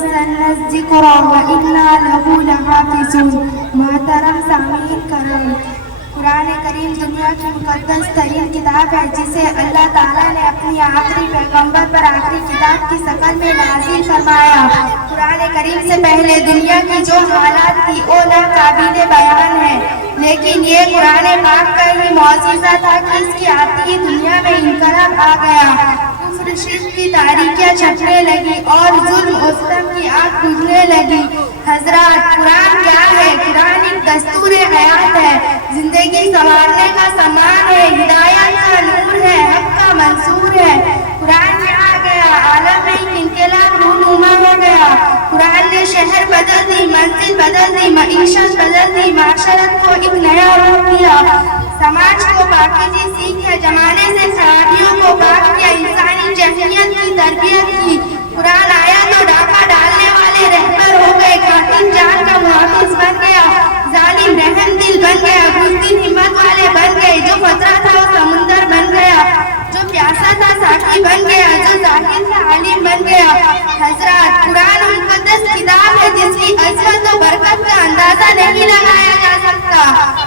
نزلنا الذکر وإنا له لحافظون۔ محترم سامعین کرام، قرآن کریم دنیا کی مقدس ترین کتاب ہے جسے اللہ تعالیٰ نے اپنی آخری پیغمبر پر آخری کتاب کی شکل میں نازل فرمایا۔ قرآن کریم سے پہلے دنیا کی جو حالات تھی وہ ناقابل بیان ہے، لیکن یہ قرآن پاک کا ہی معجزہ تھا کہ اس کی آتی ہی دنیا میں انقلاب آ گیا۔ کفر شرک کی تاریکیاں چھٹنے لگی اور ظلم و ستم کی آگ بجھنے لگی۔ حضرات، قرآن کیا ہے؟ قرآن ایک دستور حیات ہے، زندگی سنوارنے کا سامان ہے، ہدایت کا نور ہے، حق کا منصور ہے۔ قرآن میں آ گیا، عالم میں ایک انقلاب رونما ہو گیا۔ قرآن نے شہر بدل دی، منزل بدل دی، معیشت بدل دی، معاشرت کو ایک نیا روپ دیا، سماج کو پاکیزی سیکھ ہے، زمانے سے خرابیوں کو پاک کیا، انسانی جہلیت کی تربیت کی۔ قرآن آیا تو ڈاکہ ڈالنے والے رہبر ہو گئے، قاتل جان کا محافظ بن گیا، ظالم رحم دل بن گیا، بزدل ہمت والے بن گئے، جو خطرہ تھا وہ سمندر بن گیا، جو پیاسا تھا ساقی بن گیا، جو ظاہر تھا عالم بن گیا۔ حضرات، قرآن مقدس کتاب ہے جس کی عظمت و برکت کا اندازہ نہیں لگایا جا سکتا۔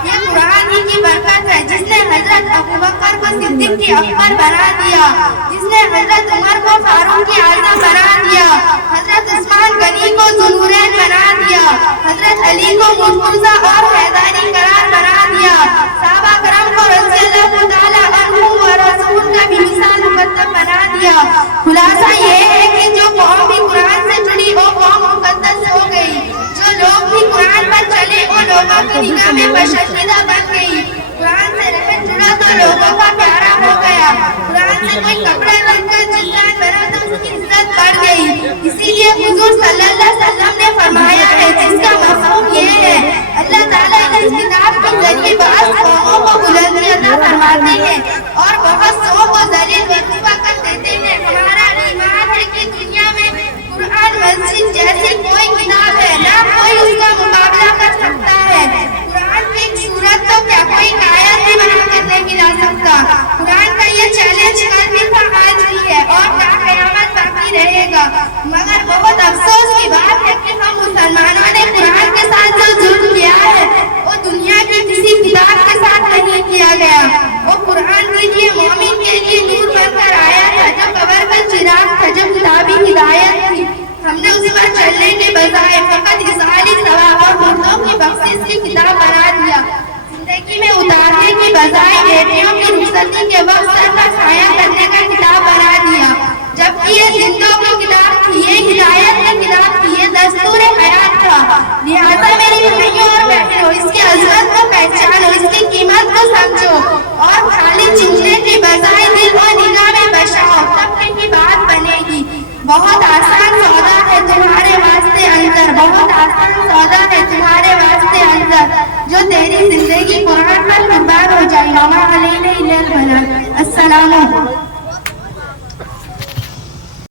یہ قرآن ہی کی برکت ہے جس نے حضرت ابوبکر کو صدیق کی اکبر بنا دیا، جس نے حضرت عمر کو فاروق کی اعظم بنا دیا، حضرت عثمان غنی کو ذوالنورین بنا دیا، حضرت علی کو مرتضیٰ اور حیدری قرار بنا دیا، صحابہ کرام کو رضی اللہ تعالیٰ عنہم و رسول کا بھی مثال مقدم بنا دیا۔ خلاصہ یہ ہے کہ جو قوم بھی قرآن سے جڑی وہ قوم مقدس ہو گئی، جو لوگ بھی قرآن پر چلے وہ لوگوں کی نگاہ میں پسندیدہ بن گئی۔ قرآن سے رہن جڑا تو لوگوں کا پیارا ہو گیا، قرآن سے کوئی کپڑے بن کر جلدان بنا تو اس کی عزت بڑھ گئی۔ اسی لیے حضور صلی اللہ علیہ وسلم نے فرمایا ہے جس کا مفہوم یہ ہے، اللہ تعالیٰ اس کتاب کے ذریعے بعض قوموں کو بلندی عطا فرماتے ہیں اور بہت سو کو ذلیل و رسوا کر دیتے ہیں۔ ہمارا ایمان ہے کہ دنیا میں قرآن مسجد جیسی کوئی کتاب ہے، نہ کوئی اس کا مقابلہ کر سکتا ہے۔ قرآن کی ایک سورت تو کیا کوئی آیت بھی بنا کر نہیں ملا سکتا۔ قرآن کا یہ چیلنج کل بھی تھا، آج بھی ہے اور تا قیامت باقی رہے گا۔ مگر بہت افسوس کی بات ہے کہ ہم مسلمانوں نے قرآن کے ساتھ جو ظلم کیا ہے وہ دنیا کی کسی کتاب کے ساتھ نہیں کیا گیا۔ وہ قرآن کے لیے مومن کے لیے نور بن کر آیا تھا، جو قبر کا چراغ تھا، جو کتابی ہدایت تھی۔ ہم نے اس پر چلنے کے بجائے فقط اظہاری ثواب اور مردوں کی بخشش کی کتاب بنا دیا۔ زندگی میں اتارنے کی بجائے بیٹیوں کی رخصتی کے وقت سر کا سایہ کرنے کا کتاب بنا دیا، جبکہ یہ زندوں کی کتاب تھی، یہ ہدایت کی کتاب تھی، یہ دستور حیات تھا۔ لہٰذا میری بھائیوں اور بہنوں، اس کی عظمت کو پہچانو، اس کی قیمت کو سمجھو اور خالی چننے کی بجائے دل و نگاہ میں بساؤ، تب کی بات بنے گی۔ بہت آسان سودا ہے تمہارے واسطے اندر، بہت آسان سودا ہے تمہارے واسطے اندر، جو تیری زندگی قرآن پر قربان ہو جائے۔ وما علینا الا البلاغ۔ السلام علیکم۔